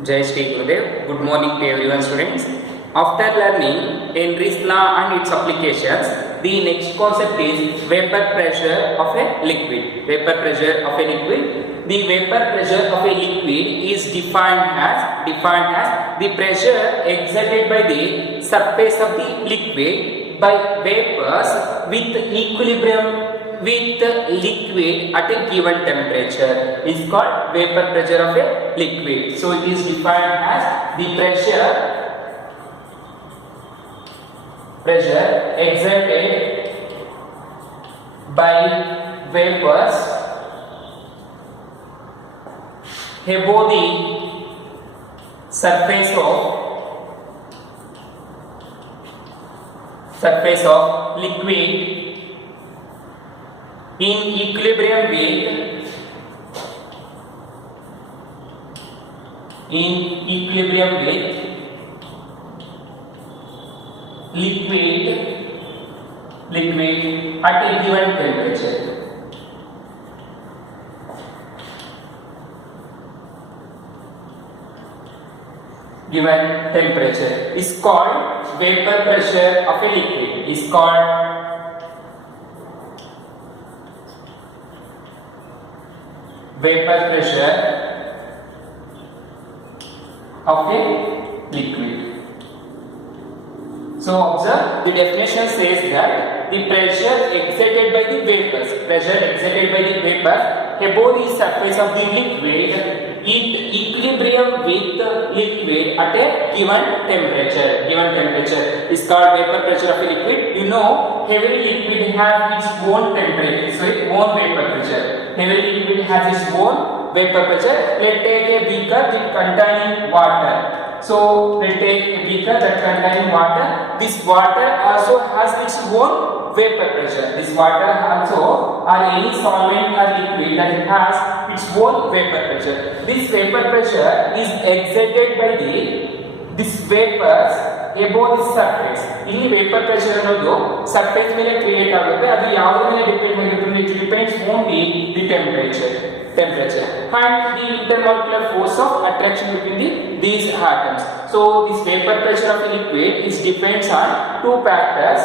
Jai Shri Gurudev. Good morning to everyone, students. After learning Henry's law and its applications, the next concept is vapor pressure of a liquid. Vapor pressure of a liquid. The vapor pressure of a liquid is defined as the pressure exerted by the surface of the liquid by vapors with equilibrium with liquid at a given temperature is called vapor pressure of a liquid. So it is defined as the pressure exerted by vapors above the surface of liquid in equilibrium with liquid at a given temperature. Given temperature is called vapor pressure of a liquid. Is called vapor pressure of a liquid. So observe, the definition says that the pressure exerted by the vapors above the surface of the liquid in equilibrium with liquid at a given temperature is called vapor pressure of a liquid. You know, heavy liquid has its own temperature, so its own vapor pressure. Heavy liquid has its own vapor pressure. Let's take a beaker that containing water. So let's take a beaker that containing water. This water also has its own vapor pressure. This water also, or any solvent or liquid that has its own vapor pressure. This vapor pressure is exerted by this vapors above the surface. In vapor pressure ಅನ್ನೋದು surface ಮೇಲೆ create ಆಗುತ್ತೆ. ಅದು ಯಾವುದರ ಮೇಲೆ depend ಆಗಿರುತ್ತೆ? It depends on the temperature and the intermolecular force of attraction between these atoms. So this vapor pressure of a liquid is depends on two factors.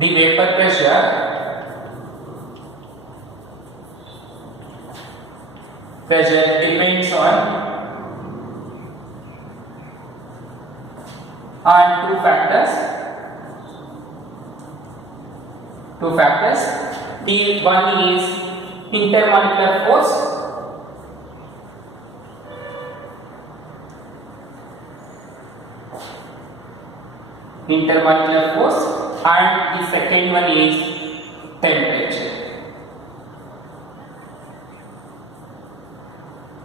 The vapor pressure depends on two factors. The one is intermolecular force and the second one is temperature.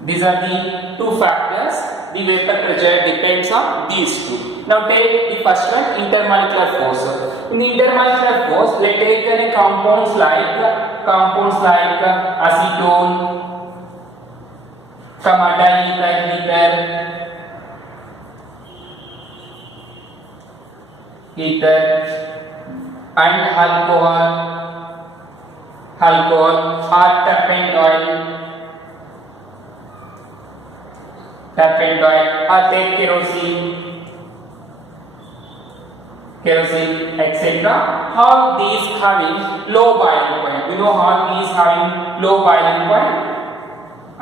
These are the two factors. The vapor pressure depends on these two. Now take the first one, intermolecular force. In the intermolecular force, let's take compounds like acetone, ether and alcohol or turpentine or take kerosene, etc. All these having low boiling point. You know, all these having low boiling point,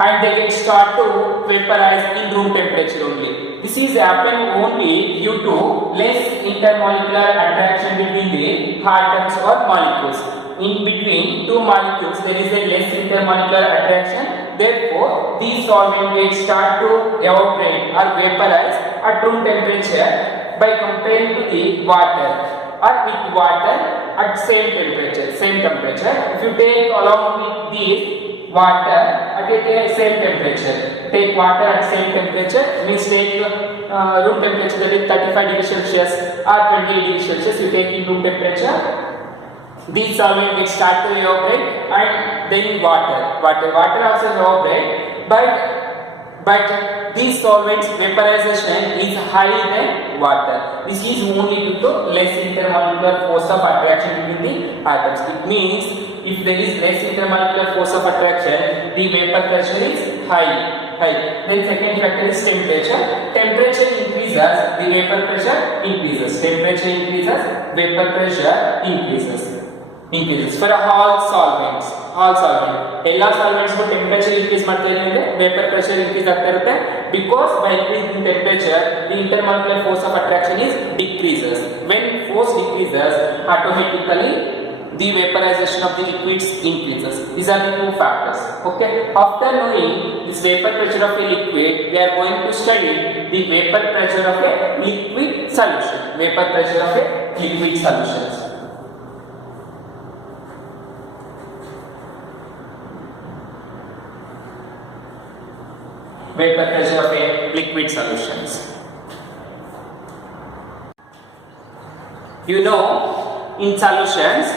and they can start to vaporize in room temperature only. This is happen only due to less intermolecular attraction between the atoms or molecules. In between two molecules, there is a less intermolecular attraction. Therefore, these solvent will start to evaporate or vaporize at room temperature by comparing to the water or with water at same temperature. If you take along with this water at the same temperature, take water at same temperature, means take room temperature, that is 35 degrees Celsius or 28 degrees Celsius, you take in room temperature. These solvent will start to evaporate, and then water also evaporate, but these solvents vaporization is higher than water. This is only due to less intermolecular force of attraction between the atoms. It means if there is less intermolecular force of attraction, the vapor pressure is high. high. Then second factor is temperature. Temperature increases, the vapor pressure increases. Temperature increases, vapor pressure increases. For all solvents, ಎಲ್ಲ solvents temperature increase ಮಾಡ್ತಾ ಇದ್ರೆ vapor pressure increase ಆಗ್ತಾ ಇರುತ್ತೆ. Because by increasing temperature, the intermolecular force of attraction is decreases. When force decreases, automatically the vaporization of the liquids increases. These are the two factors. Okay. After knowing this vapor pressure of a liquid, we are going to study the vapor pressure of a liquid solution. Vapor pressure of a liquid solutions. Vapor pressure of a liquid solutions. You know, in solutions,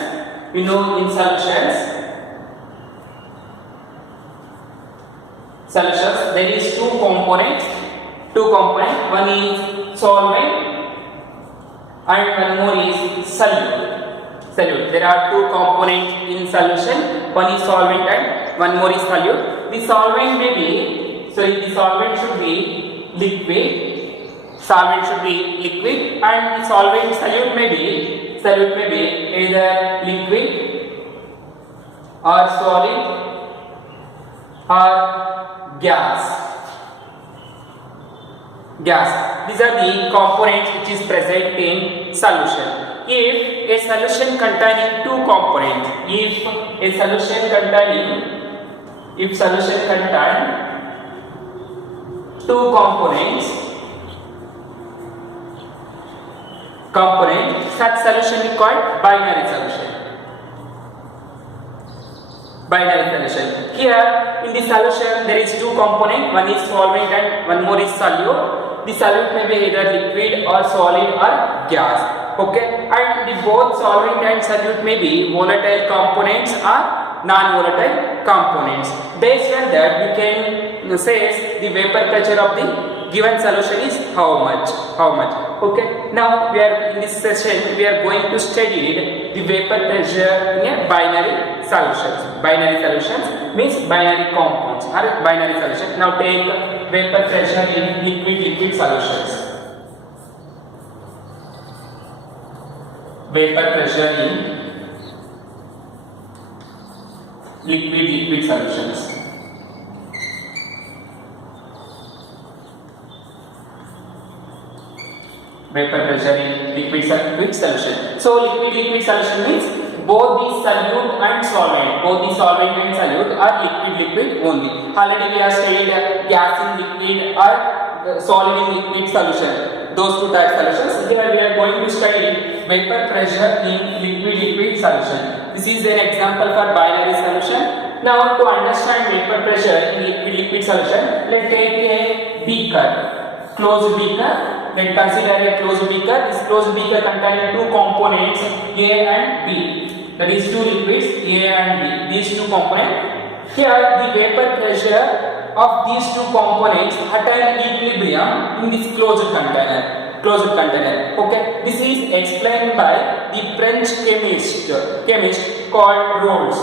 there is two components. One is solvent and one more is solute. There are two components in solution. One is solvent and one more is solute. The solvent may be, so the solvent should be liquid. And the solute may be either liquid or solid or gas. These are the components which is present in solution. If a solution containing two components, if solution contain two components, such solution is called binary solution. Here in the solution there is two components, one is solvent and one more is solute. The solute may be either liquid or solid or gas. Okay, and the both solvent and solute may be volatile components or non-volatile components. Based on that, we can say the vapor pressure of the given solution is how much. Okay, now we are in this session we are going to study the vapor pressure in a binary solutions. Binary solutions means binary compounds or binary solution. Now take vapor pressure in liquid solutions. Vapor pressure in liquid solutions. Vapor pressure in liquid solution. So liquid solution means both the solute and solvent are liquid only. Already we have studied gas in liquid or solid in liquid solution. Those two types solutions. Here we are going to study vapor pressure in liquid solution. This is an example for binary solution. Now to understand vapor pressure in liquid solution, let's take a beaker, closed beaker. Let's consider a closed beaker. This closed beaker containing two components A and B. That is two liquids A and B. These two components. Here the vapor pressure of these two components attain equilibrium in this closed container. Okay. This is explained by the French chemist called Rolls.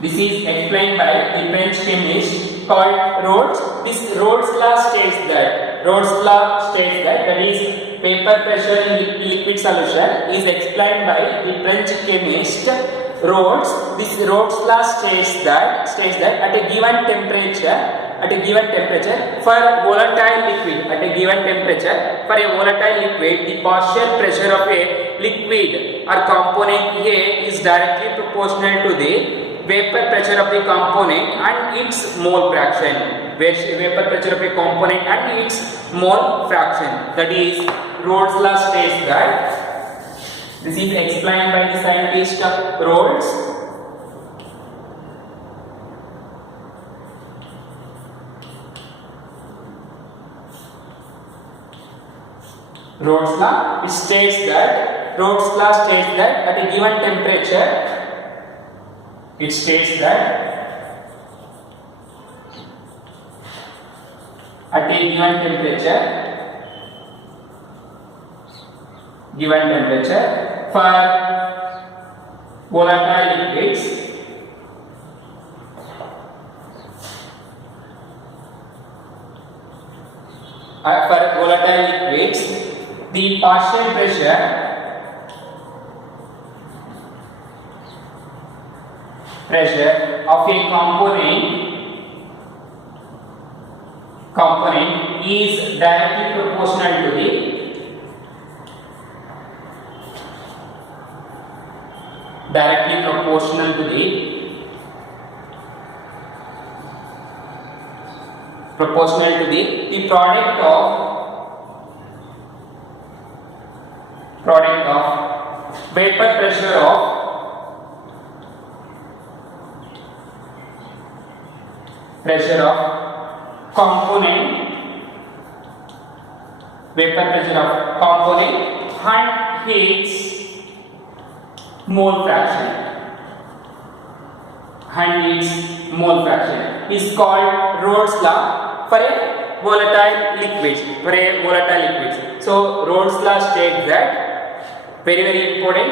This is explained by the French chemist called Rolls. This Rolls law states that that is vapor pressure in liquid solution is explained by the French chemist Rolls. This Rolls law states that at a given temperature for volatile liquid, the partial pressure of a liquid or component A is directly proportional to the vapor pressure of the component and its mole fraction. Vapor pressure of a component and its mole fraction. That is, Rolls law states that. This is explained by the scientist Rolls. Rolls law states that at a given temperature. It states that at a given temperature for volatile liquids for volatile liquids, the partial pressure of a component is directly proportional to the product of vapor pressure of component and its mole fraction is called Rhodes law for a volatile liquids. So Rhodes law states that, very important,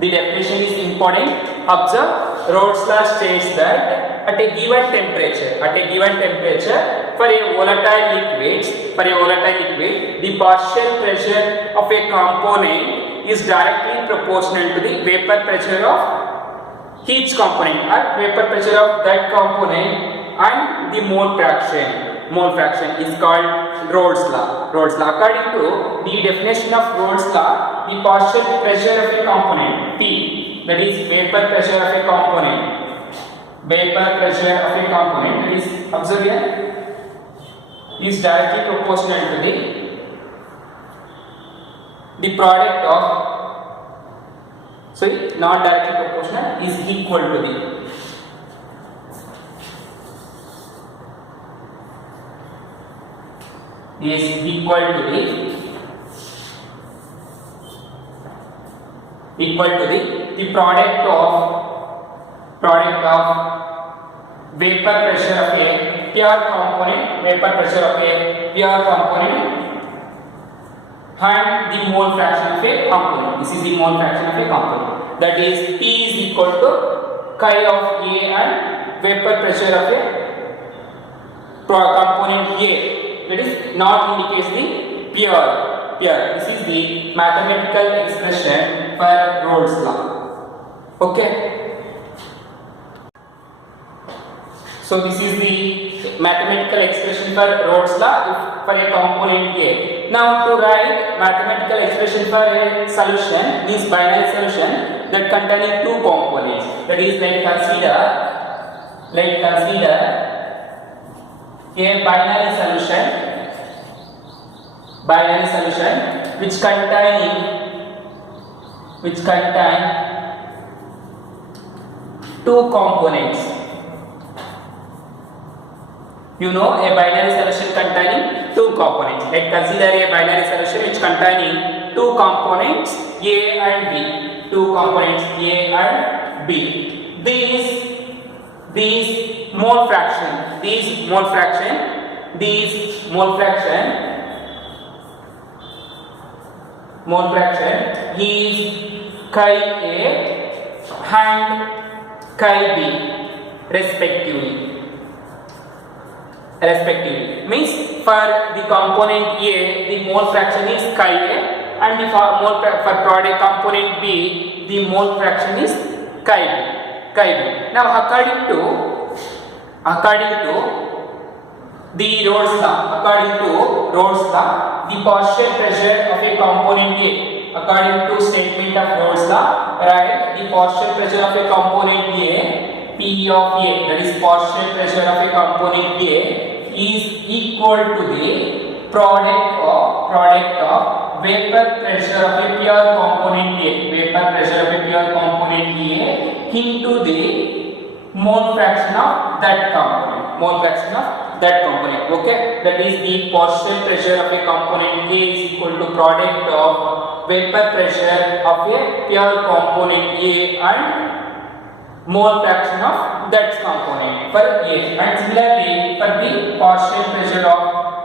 the definition is important. Observe, Rhodes law states that at a given temperature for a volatile liquid, the partial pressure of a component is directly proportional to the vapor pressure of each component or vapor pressure of that component, and the mole fraction is called Rhodes law. According to the definition of Rhodes law, the partial pressure of a component P, that is vapor pressure of a component, that is, observe here, is directly proportional to the product of, not directly proportional, is equal to the product of vapor pressure of a pure component, and the mole fraction of a component. This is the mole fraction of a component. That is, P is equal to chi of A and vapor pressure of a component A. That is, not indicates the pure. This is the mathematical expression for Rhodes law. Okay. So this is the mathematical expression for Rhodes law for a component A. Now to write mathematical expression for a solution, means binary solution that containing two components. That is, consider a binary solution which contain two components. You know a binary solution containing two components. Let's consider a binary solution which containing two components A and B. These mole fraction is chi A and chi B respectively. Means for the component A, the mole fraction is chi A, and for product component B, the mole fraction is chi B. Now according to the Rhodes law, the partial pressure of a component A, according to statement of Rhodes law, right, the partial pressure of a component A, P of A, that is partial pressure of a component A, is equal to the product of vapor pressure of a pure component A, into the mole fraction of that component. Okay, that is, the partial pressure of a component A is equal to product of vapor pressure of a pure component A and mole fraction of that component for A. And similarly, for the partial pressure of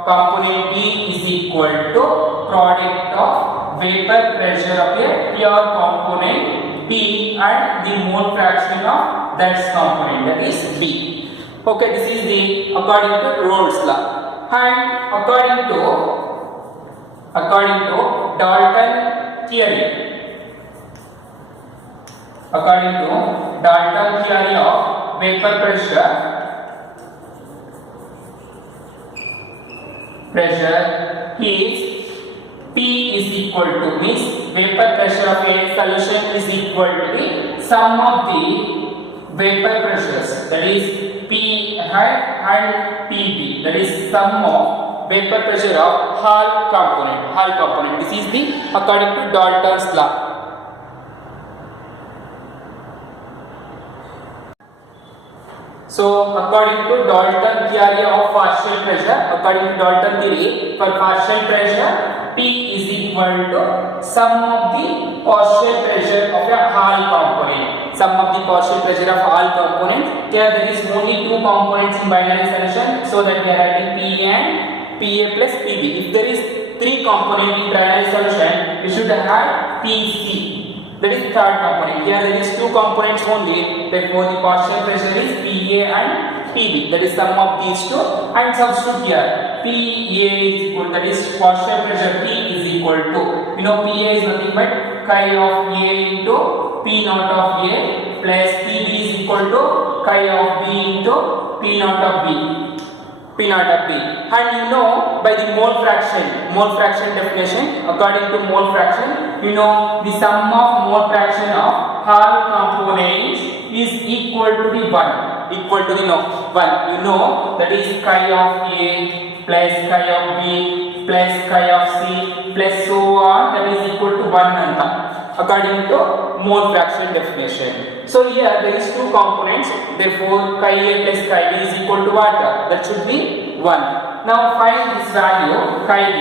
component B is equal to product of vapor pressure of a pure component B P and the mole fraction of that component, that is B. Okay, this is the according to Rolle's law. And according to Dalton theory, according to Dalton theory of vapor pressure is P is equal to, means vapor pressure of a solution is equal to the sum of the vapor pressures, that is P hat and PB, that is sum of vapor pressure of Hall component. This is the according to Dalton's law. So according to Dalton theory of partial pressure, according to Dalton theory, for partial pressure P is equal to sum of the partial pressure of a Hall component. Sum of the partial pressure of Hall component. Here there is only two components in binary solution, so that we are writing P and PA plus PB. If there is three components in trinary solution, we should have PC. That is third component. Here there is two components only, therefore the partial pressure is PA and PB. That is sum of these two, and substitute here. PA is equal, that is partial pressure P is equal to, PA is nothing but chi of A into P naught of A plus PB is equal to chi of B into P naught of B. And by the mole fraction definition, according to mole fraction, the sum of mole fraction of Hall components is equal to the 1. That is chi of A plus chi of B plus chi of C plus so on, that is equal to 1 according to mole fraction definition. So here there is two components, therefore chi A plus chi B is equal to what? That should be 1. Now find this value chi B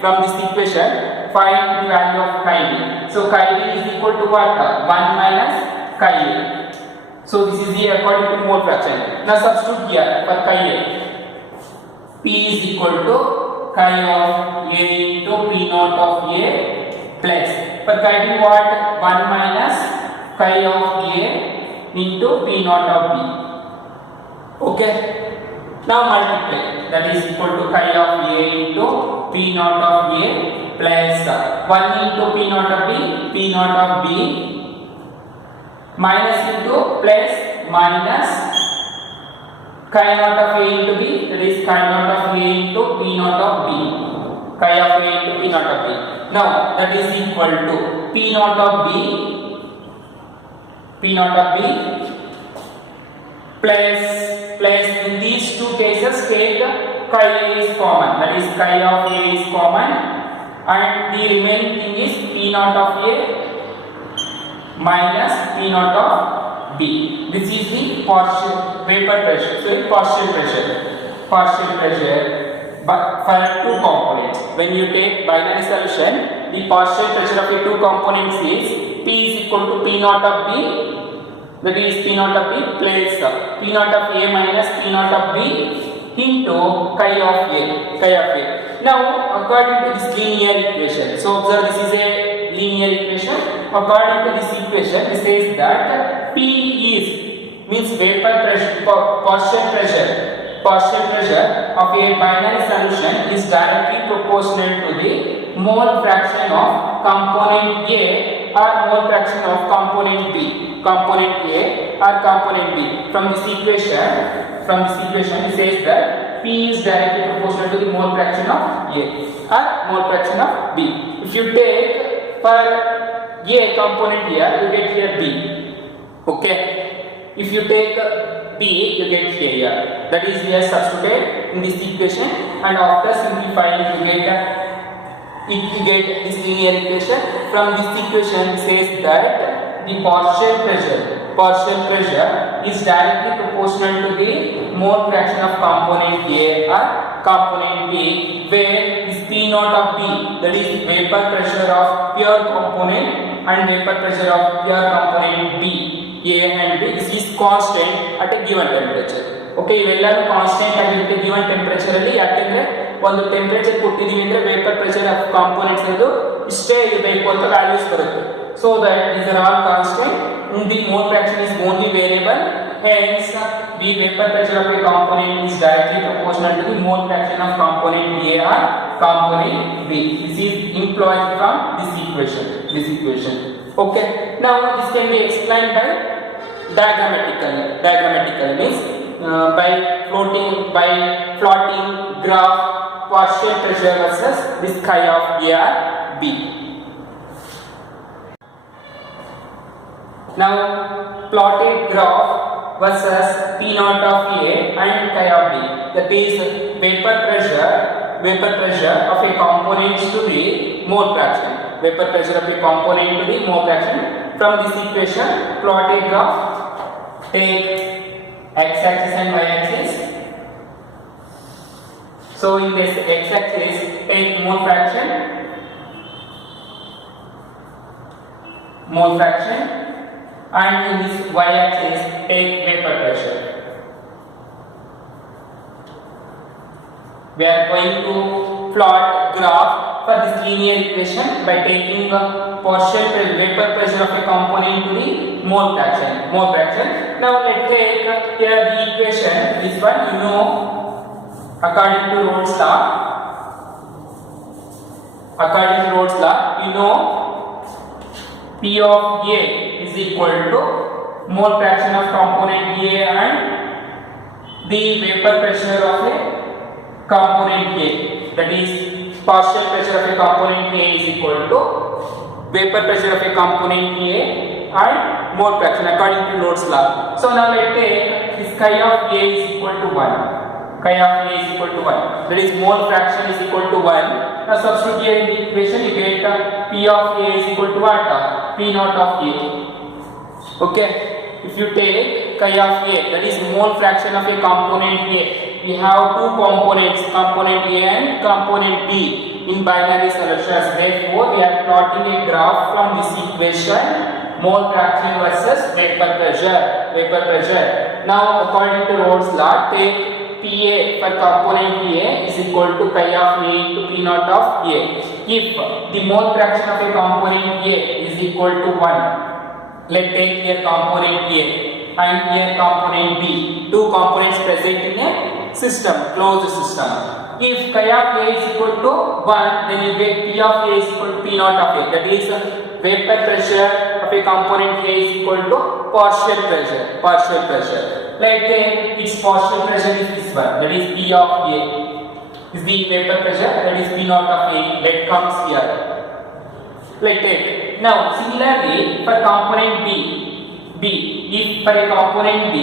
from this equation. Find the value of chi B. So chi B is equal to what? 1 minus chi A. So this is the according to mole fraction. Now substitute here for chi A. P is equal to chi of A into P naught of A plus, for chi B what? 1 minus chi of A into P naught of B. Okay. Now multiply, that is equal to chi of A into P naught of A plus 1 into P naught of B, P naught of B, minus into plus minus chi naught of A into B, that is chi naught of A into P naught of B, chi of A into P naught of B. Now that is equal to P naught of B plus in these two cases take chi A is common, that is chi of A is common, and the remaining thing is P naught of A minus P naught of B. This is the partial vapor pressure. So partial pressure, but for two components. When you take binary solution, the partial pressure of the two components is P is equal to P naught of B, that is P naught of B plus P naught of A minus P naught of B into chi of A. Now according to this linear equation, so observe this is a linear equation. According to this equation, it says that P is, means vapor pressure, partial pressure of a binary solution is directly proportional to the mole fraction of component A or mole fraction of component B, component A or component B. From this equation it says that P is directly proportional to the mole fraction of A or mole fraction of B. If you take for A component here, you get here B. Okay. If you take B, you get here. That is, we are substituted in this equation, and after simplifying you get this linear equation. From this equation says that the partial pressure is directly proportional to the mole fraction of component A or component B, where this P naught of B, that is vapor pressure of pure component and vapor pressure of pure component B, A and B, this is constant at a given temperature. Okay, ಇವೆಲ್ಲರೂ constant ಆಗಿರುತ್ತೆ given temperature ಅಲ್ಲಿ. ಯಾಕೆಂದ್ರೆ ಒಂದು temperature ಕೊಟ್ಟಿದೀವಿ ಅಂದ್ರೆ vapour pressure of components ಅದು ಇಷ್ಟೇ ಇರಬೇಕು ಅಂತ ವ್ಯಾಲ್ಯೂಸ್ ಬರುತ್ತೆ. So that these are all constant. The mole fraction is only variable. Hence, the vapor pressure of a component is directly proportional to the mole fraction of component A or component B. This is implied from this equation. Okay. Now this can be explained by diagrammatically means by plotting graph partial pressure versus this chi of A or B. Now plotted graph versus P naught of A and chi of B, that is vapor pressure of a component to the mole fraction. Vapor pressure of a component to the mole fraction. From this equation, plotted graph, take x-axis and y-axis. So in this x-axis, take mole fraction, and in this y-axis, take vapor pressure. We are going to plot graph for this linear equation by taking partial vapor pressure of a component to the mole fraction. Now let's take here the equation. This one, you know, according to Rolle's law, you know, P of A is equal to mole fraction of component A and the vapor pressure of a component A. That is, partial pressure of a component A is equal to vapor pressure of a component A and mole fraction according to Rolle's law. So now let's take this chi of A is equal to 1. That is, mole fraction is equal to 1. Now substitute here in the equation, you get P of A is equal to what? P naught of A. Okay. If you take chi of A, that is mole fraction of a component A, we have two components, component A and component B in binary solutions. Therefore, we are plotting a graph from this equation, mole fraction versus vapor pressure. Now, according to Rolle's law, take PA for component A is equal to chi of A into P naught of A. If the mole fraction of a component A is equal to 1, let's take here component A and here component B. Two components present in a system, closed system. If chi of A is equal to 1, then you get P of A is equal to P naught of A. That is, vapor pressure of a component A is equal to partial pressure. Let's take its partial pressure is this one. That is P of A. Is the vapor pressure. That is P naught of A. That comes here. Let's take. Now, similarly, for component B, if for a component B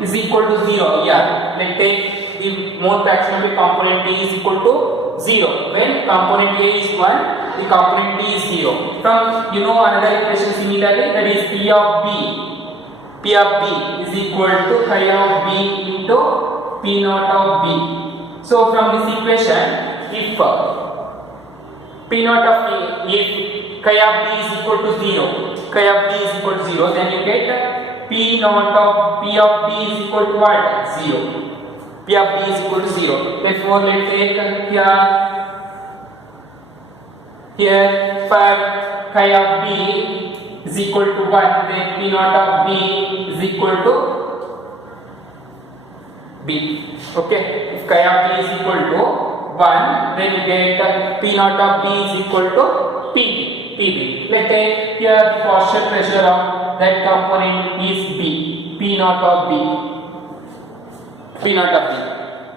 is equal to 0, let's take the mole fraction of a component B is equal to 0. When component A is 1, the component B is 0. From, you know, another equation similarly, that is P of B is equal to chi of B into P naught of B. So from this equation, if P naught of A, if chi of B is equal to 0, then you get P of B is equal to what? 0. P of B is equal to 0. Therefore, let's take here for chi of B is equal to 1, then P naught of B is equal to B. Okay. If chi of B is equal to 1, then you get P naught of B is equal to PB. Let's take here the partial pressure of that component is B. P naught of B.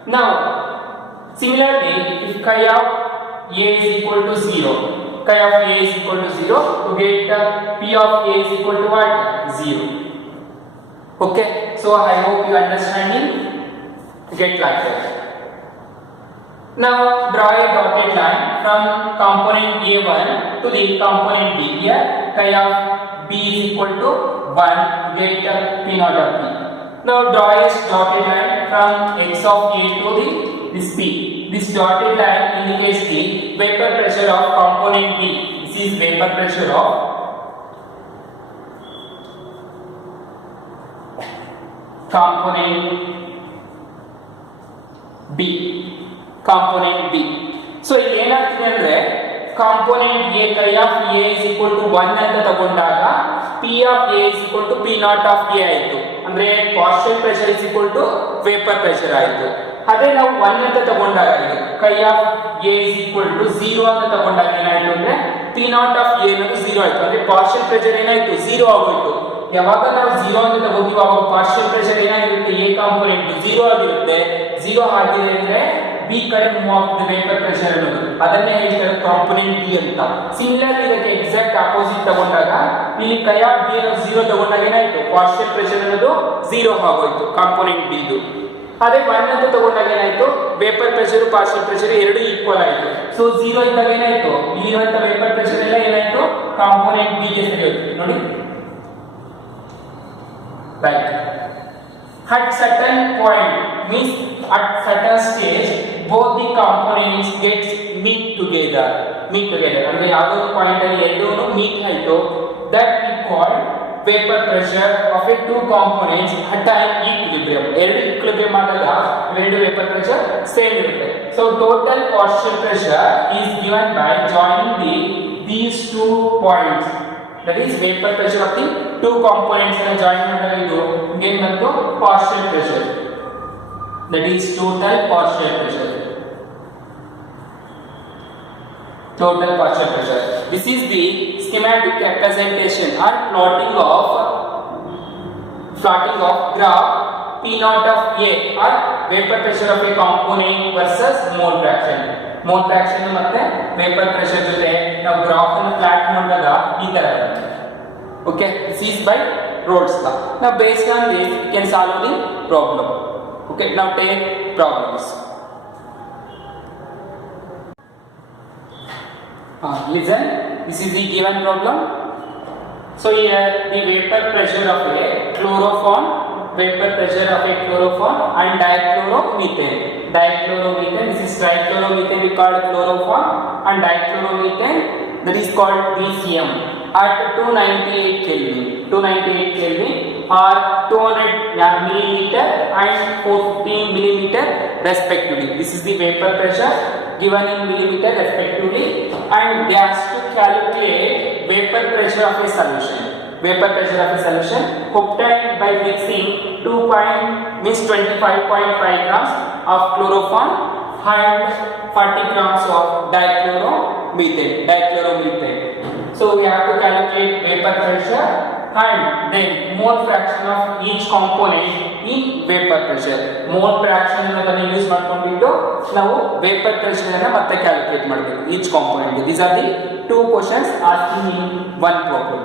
Now, similarly, if chi of A is equal to 0, you get P of A is equal to what? 0. Okay. So I hope you understanding. Get like that. Now draw a dotted line from component A1 to the component B. Here chi of B is equal to 1, get P naught of B. Now draw a dotted line from x of A to this P. This dotted line indicates the vapor pressure of component B. This is vapor pressure of component B. So ಇಲ್ಲಿ ಏನಾಗ್ತಿದೆ ಅಂದ್ರೆ component A chi of A is equal to 1 ಅಂತ ತಗೊಂಡಾಗ P of A is equal to P naught of A ಆಯಿತು. ಅಂದ್ರೆ partial pressure is equal to vapour pressure ಆಯಿತು. ಅದೇ ನಾವು 1 ಅಂತ ತಗೊಂಡಾಗ ಇದು chi of A is equal to 0 ಅಂತ ತಗೊಂಡಾಗ ಏನಾಯ್ತು ಅಂದ್ರೆ ಪಿ ನಾಟ್ ಆಫ್ ಎ ಅನ್ನೋದು 0 ಆಯ್ತು. ಅಂದ್ರೆ ಪಾರ್ಷಿಯಲ್ ಪ್ರೆಷರ್ ಏನಾಯ್ತು 0 ಆಗೋಯ್ತು. ಯಾವಾಗ ನಾವು 0 ಅಂತ ತಗೋತೀವಿ ಅವಾಗ ಪಾರ್ಷಿಯಲ್ ಪ್ರೆಷರ್ ಏನಾಗಿರುತ್ತೆ ಎ ಕಾಂಪೋನೆಂಟ್ 0 ಆಗಿರುತ್ತೆ. 0 ಆಗಿದೆ ಅಂದ್ರೆ ಬಿ ಕಡೆ ಮೂವ್ ಆಗುತ್ತೆ ವೇಪರ್ ಪ್ರೆಷರ್ ಅನ್ನೋದು, ಅದನ್ನೇ ಹೇಳ್ತಾರೆ ಕಾಂಪೋನೆಂಟ್ ಬಿ ಅಂತ. ಸಿಮಿಲರ್ಲಿ ಇದಕ್ಕೆ ಎಕ್ಸಾಕ್ಟ್ ಆಪೋಸಿಟ್ ತಗೊಂಡಾಗ ಇಲ್ಲಿ ಕೈ ಆಫ್ ಬಿ ಅನ್ನೋದು 0 ತಗೊಂಡಾಗ ಏನಾಯ್ತು ಪಾರ್ಷಿಯಲ್ ಪ್ರೆಷರ್ ಅನ್ನೋದು 0 ಆಗೋಯ್ತು ಕಾಂಪೋನೆಂಟ್ ಬಿ ಇದು. ಅದೇ 1 ಅಂತ ತಗೊಂಡಾಗ ಏನಾಯ್ತು ವೇಪರ್ ಪ್ರೆಷರ್ ಪಾರ್ಷಿಯಲ್ ಪ್ರೆಷರ್ ಎರಡು ಈಕ್ವಲ್ ಆಯ್ತು. ಸೊ 0 ಇದ್ದಾಗ ಏನಾಯ್ತು ಇಲ್ಲಿರುವಂತ ವೇಪರ್ ಪ್ರೆಷರ್ ಎಲ್ಲ ಏನಾಯ್ತು ಕಾಂಪೋನೆಂಟ್ ಬಿ ಗೆ ಸರಿ ಹೋಯ್ತು ನೋಡಿ. Right. At certain point means at certain stage both the components gets meet together. ಅಂದ್ರೆ ಯಾವುದೋ ಪಾಯಿಂಟ್ ಅಲ್ಲಿ ಎರಡೂ ಮೀಟ್ ಆಯ್ತು. That we call vapor pressure of a two components at an equilibrium. ಎರಡು equilibrium ಆದಾಗ ಎರಡು vapor pressure same ಇರುತ್ತೆ. So total partial pressure is given by joining these two points. That is vapor pressure of the two components and join ಮಾಡಿದಾಗ ಇದು ಏನು ಬಂತು partial pressure. That is total partial pressure. Total partial pressure. This is the schematic representation or plotting of graph P naught of A or vapor pressure of a component versus mole fraction. Mole fraction ಮತ್ತೆ vapour pressure ಜೊತೆ ನಾವು graph ಅನ್ನು plot ಮಾಡಿದಾಗ ಈ ತರ ಬರುತ್ತೆ. Okay, this is by Raoult's law. ನಾವು based on this we can solve the problem. Okay, ನಾವು take problems. Listen, this is the given problem. So here the vapor pressure of a chloroform, vapor pressure of a chloroform and dichloromethane. This is trichloromethane we called chloroform and dichloromethane that is called DCM at 298 Kelvin. 298 Kelvin or 200 millimeter and 415 millimeter respectively. This is the vapor pressure given in millimeter respectively, and they asked to calculate vapor pressure of a solution. Vapor pressure of a solution obtained by mixing 25.5 grams of chloroform and 40 grams of dichloromethane. So we have to calculate vapor pressure and then mole fraction of each component in vapor pressure. Mole fraction ಅನ್ನೋದನ್ನ use ಮಾಡ್ಕೊಂಡು ನಾವು vapor pressure ಅನ್ನು ಮತ್ತೆ calculate ಮಾಡಬೇಕು each component. These are the two questions asking in one problem.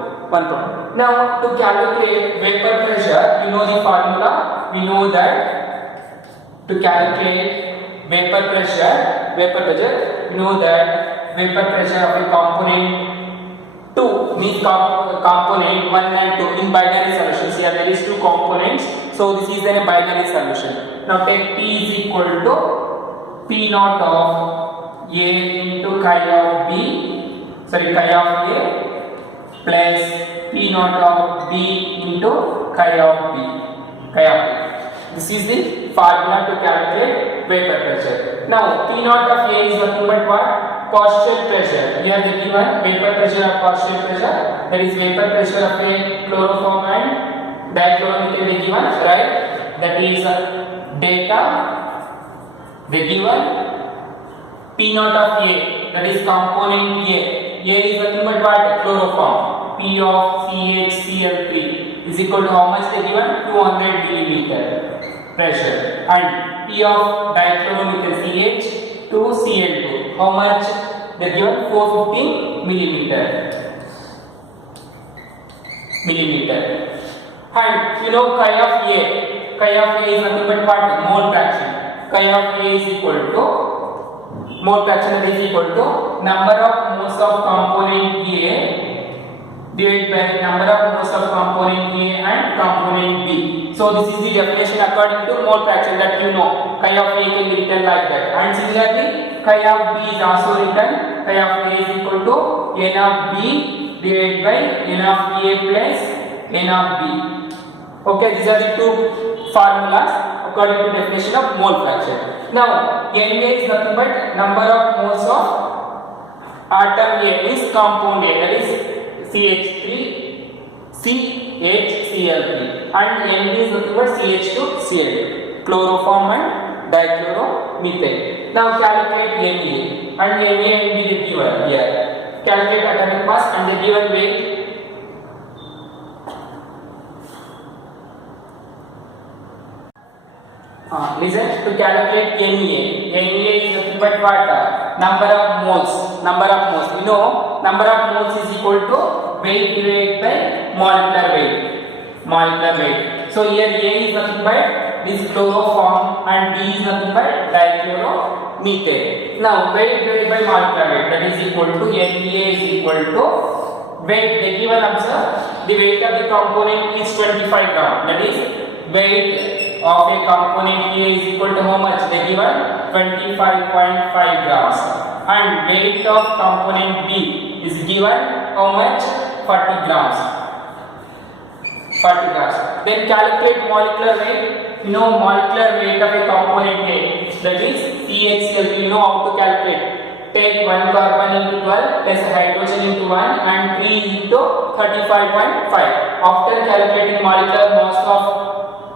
Now to calculate vapor pressure, you know the formula. We know that to calculate vapor pressure, you know that vapor pressure of a component 2 means component 1 and 2 in binary solutions. Here there is two components, so this is then a binary solution. Now take P is equal to P naught of A into chi of A plus P naught of B into chi of B. This is the formula to calculate vapor pressure. Now P naught of A is nothing but what? Partial pressure. Here they given vapor pressure of partial pressure, that is vapor pressure of a chloroform and dichloromethane they given, right? That is data. They given P naught of A, that is component A. A is nothing but what? Chloroform. P of CHCl3 is equal to how much they given? 200 millimeter pressure. And P of dichloromethane CH2Cl2, how much they given? 415 millimeter. And you know chi of A is nothing but what? Mole fraction. Chi of A is equal to mole fraction is equal to number of moles of component A divided by number of moles of component A and component B. So this is the definition according to mole fraction that you know. Chi of A can be written like that, and similarly chi of B is also written. Chi of A is equal to n of B divided by n of A plus n of B. Okay, these are the two formulas according to definition of mole fraction. Now NA is nothing but number of moles of atom A is compound A, that is CH3 CHCl3, and N is nothing but CH2Cl2, chloroform and dichloromethane. Now calculate Na, and Na will be given here. Calculate atomic mass and the given weight. Listen, to calculate Na is nothing but what? Number of moles. We know number of moles is equal to weight divided by molecular weight. So here A is nothing but this chloroform and B is nothing but dichloromethane. Now weight divided by molecular weight, that is equal to Na is equal to weight. The given answer, the weight of the component is 25 gram. That is weight of a component A is equal to how much? They given 25.5 grams, and weight of component B is given how much? 40 grams. Then calculate molecular weight. You know molecular weight of a component A, that is CHCl. You know how to calculate. Take 1 carbon into 12 plus hydrogen into 1 and 3 into 35.5. After calculating molecular mass of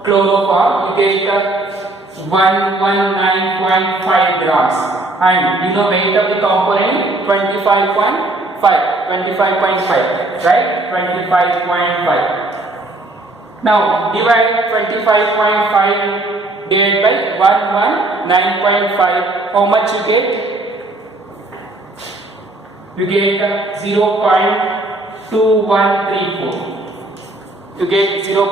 chloroform, you get 119.5 grams, and you know weight of the component 25.5, right? 25.5. Now divide 25.5 divided by 119.5. How much you get? You get 0.2134. You get 0.